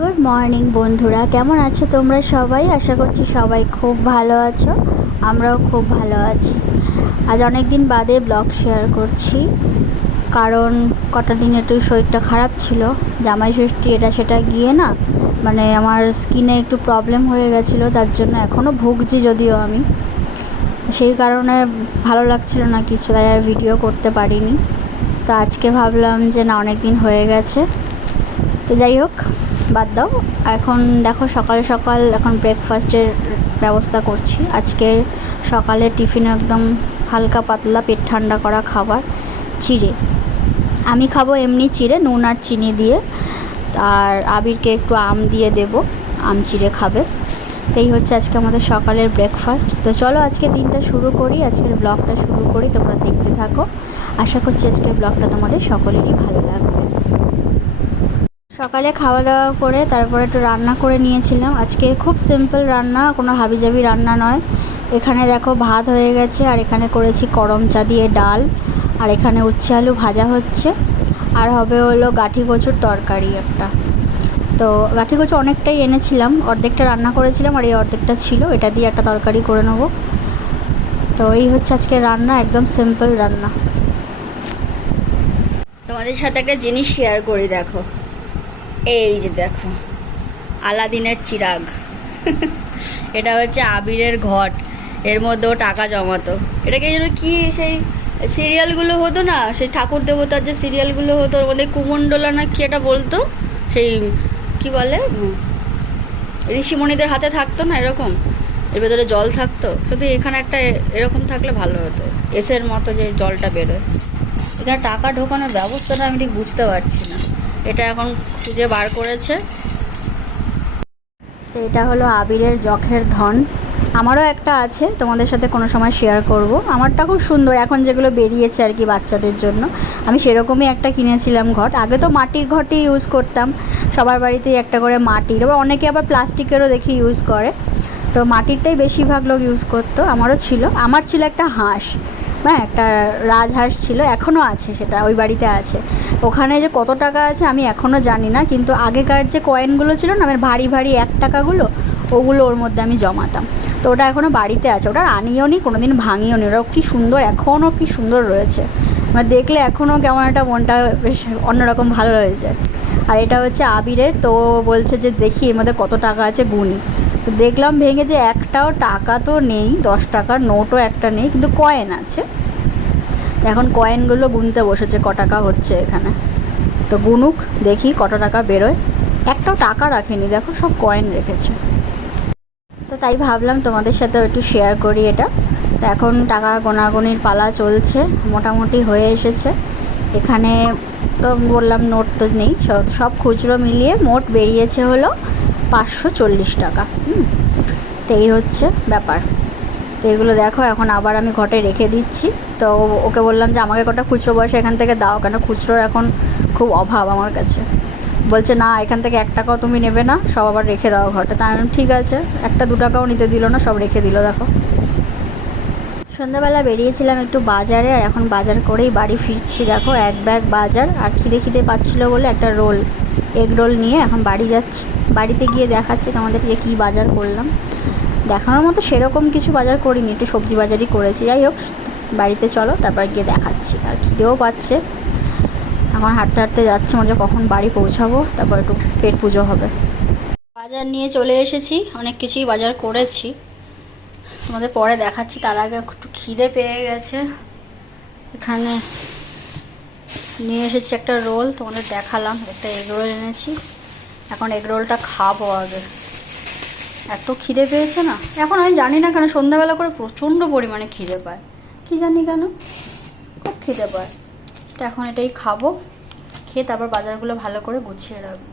Good morning বন্ধুরা, কেমন আছো তোমরা সবাই? আশা করছি সবাই খুব ভালো আছো, আমরাও খুব ভালো আছি। আজ অনেক দিন বাদে ব্লগ শেয়ার করছি, কারণ কটা দিন একটু শরীরটা খারাপ ছিল, জামাই ষষ্ঠী এটা সেটা গিয়ে না মানে আমার স্কিনে একটু প্রবলেম হয়ে গেছিল, তার জন্য এখনও ভুগছি যদিও আমি। সেই কারণে ভালো লাগছিল না কিছু, তাই আর ভিডিও করতে পারিনি। তো আজকে ভাবলাম যে না অনেক দিন হয়ে গেছে। তো যাই হোক বাদ দাও। এখন দেখো সকালে সকাল এখন ব্রেকফাস্টের ব্যবস্থা করছি। আজকে সকালে টিফিন একদম হালকা পাতলা, পেট ঠান্ডা করা খাবার, চিড়ে। আমি খাব এমনি চিড়ে, নুন আর চিনি দিয়ে। আর আবিরকে একটু আম দিয়ে দেব, আম চিড়ে খাবে। তো এই হচ্ছে আজকে আমাদের সকালের ব্রেকফাস্ট তো চলো আজকে দিনটা শুরু করি, আজকের ব্লগটা শুরু করি, তোমরা দেখতে থাকো। আশা করছি আজকের ব্লগটা তোমাদের সকলেরই ভালো লাগবে। সকালে খাওয়া দাওয়া করে তারপরে একটু রান্না করে নিয়েছিলাম। আজকে খুব সিম্পল রান্না, কোনো হাবিজাবি রান্না নয়। এখানে দেখো ভাত হয়ে গেছে, আর এখানে করেছি করম চা দিয়ে ডাল, আর এখানে উচ্ছে আলু ভাজা হচ্ছে। আর হবে হলো গাঠি কচুর তরকারি একটা। তো গাঠি কচু অনেকটাই এনেছিলাম, অর্ধেকটা রান্না করেছিলাম, আর এই অর্ধেকটা ছিল। এটা দিয়ে একটা তরকারি করে নেব। তো এই হচ্ছে আজকে রান্না, একদম সিম্পল রান্না। তোমাদের সাথে একটা জিনিস শেয়ার করি, দেখো। এই যে দেখো, আলাদিনের চিরাগ। এটা হচ্ছে আবিরের ঘট, এর মধ্যেও টাকা জমাতো। এটাকে যেন কি সেই সিরিয়ালগুলো হতো না? সেই ঠাকুর দেবতার যে সিরিয়ালগুলো হতো, ওর মধ্যে কুমণ্ডলা না কি এটা বলতো? সেই কি বলে? ঋষিমণিদের হাতে থাকতো না এরকম? এর ভেতরে জল থাকতো? শুধু এখানে একটা এরকম থাকলে ভালো হতো। এসের মতো যে জলটা বেরোয়। এখানে টাকা ঢোকানোর ব্যবস্থাটা আমি ঠিক বুঝতে পারছি না। এটা এখন খুঁজে বার করেছে। তো এটা হলো আবিরের জখের ধন। আমারও একটা আছে, তোমাদের সাথে কোনো সময় শেয়ার করব। আমারটা খুব সুন্দর, এখন যেগুলো বেরিয়েছে আর কি বাচ্চাদের জন্য। আমি সেরকমই একটা কিনেছিলাম ঘট। আগে তো মাটির ঘটই ইউজ করতাম। সবার বাড়িতেই একটা করে মাটির। আবার অনেকে আবার প্লাস্টিকেরও দেখি ইউজ করে। তো মাটিরটাই বেশিরভাগ লোক ইউজ করতো। আমারও ছিল। আমার ছিল একটা হাঁস। হ্যাঁ একটা রাজহাঁস ছিল, এখনও আছে সেটা, ওই বাড়িতে আছে। ওখানে যে কত টাকা আছে আমি এখনও জানি না, কিন্তু আগেকার যে কয়েনগুলো ছিল না আমার ভারী ভারী এক টাকাগুলো, ওগুলো ওর মধ্যে আমি জমাতাম। তো ওটা এখনও বাড়িতে আছে, ওটা আনিও নি কোনো দিন ভাঙিও নি ওরা কী সুন্দর, এখনও কী সুন্দর রয়েছে। মানে দেখলে এখনও কেমন একটা মনটা বেশ অন্যরকম ভালো হয়ে যায়। আর এটা হচ্ছে আবিরের, তো বলছে যে দেখি এর মধ্যে কত টাকা আছে গুনি তো দেখলাম ভেঙে যে একটাও টাকা তো নেই, দশ টাকার নোটও একটা নেই, কিন্তু কয়েন আছে। এখন কয়েনগুলো গুনতে বসেছে, ক টাকা হচ্ছে এখানে। তো গুনুক, দেখি কত টাকা বেরোয়। একটাও টাকা রাখেনি, দেখো সব কয়েন রেখেছে। তো তাই ভাবলাম তোমাদের সাথেও একটু শেয়ার করি এটা। তো এখন টাকা গোনাগুনির পালা চলছে, মোটামুটি হয়ে এসেছে। এখানে তো বললাম, নোট তো নেই, সব খুচরো মিলিয়ে মোট বেরিয়েছে হলো পাঁচশো চল্লিশ টাকা। হুম, তো এই হচ্ছে ব্যাপার। তো এগুলো দেখো, এখন আবার আমি ঘটে রেখে দিচ্ছি। তো ওকে বললাম যে, আমাকে কটা খুচরো পয়সা এখান থেকে দাও, কেন খুচরোর এখন খুব অভাব আমার কাছে। বলছে, না, এখান থেকে এক টাকাও তুমি নেবে না, সব আবার রেখে দাও ঘটে তাই ঠিক আছে, একটা দু টাকাও নিতে দিল না, সব রেখে দিল, দেখো। সন্ধ্যাবেলা বেরিয়েছিলাম একটু বাজারে আর এখন বাজার করেই বাড়ি ফিরছি। দেখো, এক ব্যাগ বাজার আর খিদে খিদে পাচ্ছিলো বলে একটা রোল এগ রোল নিয়ে এখন বাড়ি যাচ্ছি। বাড়িতে গিয়ে দেখাচ্ছি তোমাদের যে কী বাজার করলাম। দেখানোর মতো সেরকম কিছু বাজার করিনি, একটু সবজি বাজারই করেছি। যাই হোক, বাড়িতে চলো, তারপর গিয়ে দেখাচ্ছি। আর খিদেও পাচ্ছে। এখন হাঁটতে হাঁটতে যাচ্ছে, মনে কখন বাড়ি পৌঁছাবো। তারপর একটু পেট পুজো হবে। বাজার নিয়ে চলে এসেছি, অনেক কিছুই বাজার করেছি। তোমাদের পরে দেখাচ্ছি, তার আগে একটু খিদে পেয়ে গেছে। এখানে নিয়ে এসেছি একটা রোল, তোমাদের দেখালাম, একটা এগ রোল এনেছি। এখন এগ রোলটা খাব আগে। এত খিদে পেয়েছে না? এখন আমি জানি না কেন সন্ধ্যাবেলা করে প্রচণ্ড পরিমাণে খিদে পায়। কি জানি কেন? খুব খিদে পায়। তো এখন এটাই খাব, খেয়ে তারপর বাজারগুলো ভালো করে গুছিয়ে রাখব।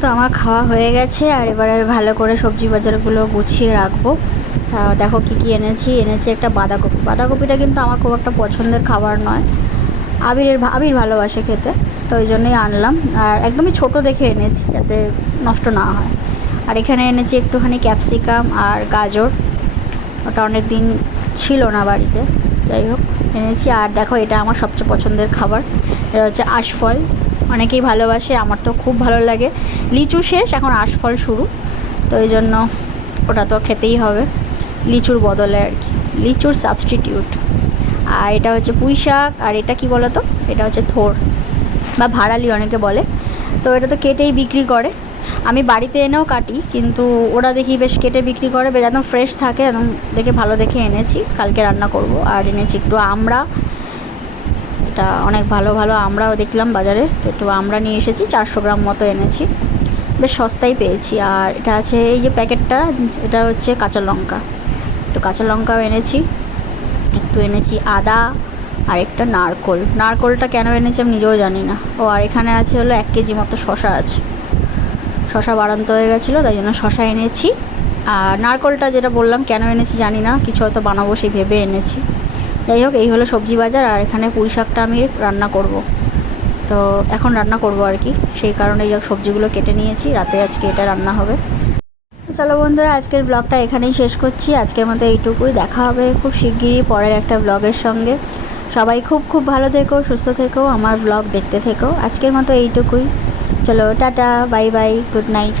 তো আমার খাওয়া হয়ে গেছে, আর এবারে ভালো করে সবজি বাজারগুলো গুছিয়ে রাখব। দেখো কি কি এনেছি। এনেছি একটা বাঁধাকপি। বাঁধাকপিটা কিন্তু আমার খুব একটা পছন্দের খাবার নয়। আবিরের আবির ভালোবাসে খেতে, তো ওই জন্যই আনলাম। আর একদমই ছোট দেখে এনেছি, যাতে নষ্ট না হয়। আর এখানে এনেছি একটুখানি ক্যাপসিকাম আর গাজর। ওটা অনেক দিন ছিল না বাড়িতে। যাই হোক, এনেছি। আর দেখো, এটা আমার সবচেয়ে পছন্দের খাবার। এটা হচ্ছে আশফল। অনেকেই ভালোবাসে, আমার তো খুব ভালো লাগে। লিচু শেষ, এখন আশফল শুরু। তো এই জন্য ওটা তো খেতেই হবে। লিচুর বদলে আর কি। লিচুর সাবস্টিটিউট আর এটা হচ্ছে পুঁই শাক, আর এটা কি বলো তো এটা হচ্ছে থোর, বা ভাড়ালি অনেকে বলে। তো এটা তো কেটেই বিক্রি করে। আমি বাড়িতে এনেও কাটি, কিন্তু ওরা দেখি বেশ কেটে বিক্রি করে, বেশ একদম ফ্রেশ থাকে, একদম দেখে ভালো দেখে এনেছি। কালকে রান্না করব, আর এনেছি একটু আমড়া এটা অনেক ভালো ভালো আমরাও দেখলাম বাজারে। তো একটু আমরা নিয়ে এসেছি, চারশো গ্রাম মতো এনেছি। বেশ সস্তায় পেয়েছি। আর এটা আছে এই যে প্যাকেটটা, এটা হচ্ছে কাঁচা লঙ্কা। তো কাঁচা লঙ্কাও এনেছি, একটু এনেছি আদা, আর একটা নারকোল। নারকোলটা কেন এনেছি আমি নিজেও জানি না। ও, আর এখানে আছে হলো এক কেজি মতো শশা আছে। শশা বাড়ান্ত হয়ে গেছিল, তাই জন্য শশা এনেছি। আর নারকোলটা যেটা বললাম, কেন এনেছি জানি না, কিছু হয়তো বানাবো সেই ভেবে এনেছি। যাই হোক, এই হলো সবজি বাজার আর এখানে পুঁই শাকটা আমি রান্না করব। তো এখন রান্না করব আর কি। সেই কারণে এই সবজিগুলো কেটে নিয়েছি। রাতে আজকে এটা রান্না হবে। চলো বন্ধুরা, আজকের ব্লগটা এখানেই শেষ করছি। আজকের মতো এইটুকুই। দেখা হবে খুব শিগগিরই পরের একটা ব্লগের সঙ্গে। সবাই খুব খুব ভালো থেকো, সুস্থ থেকো, আমার ব্লগ দেখতে থেকো। আজকের মতো এইটুকুই। চলো, tata, bye bye, good night.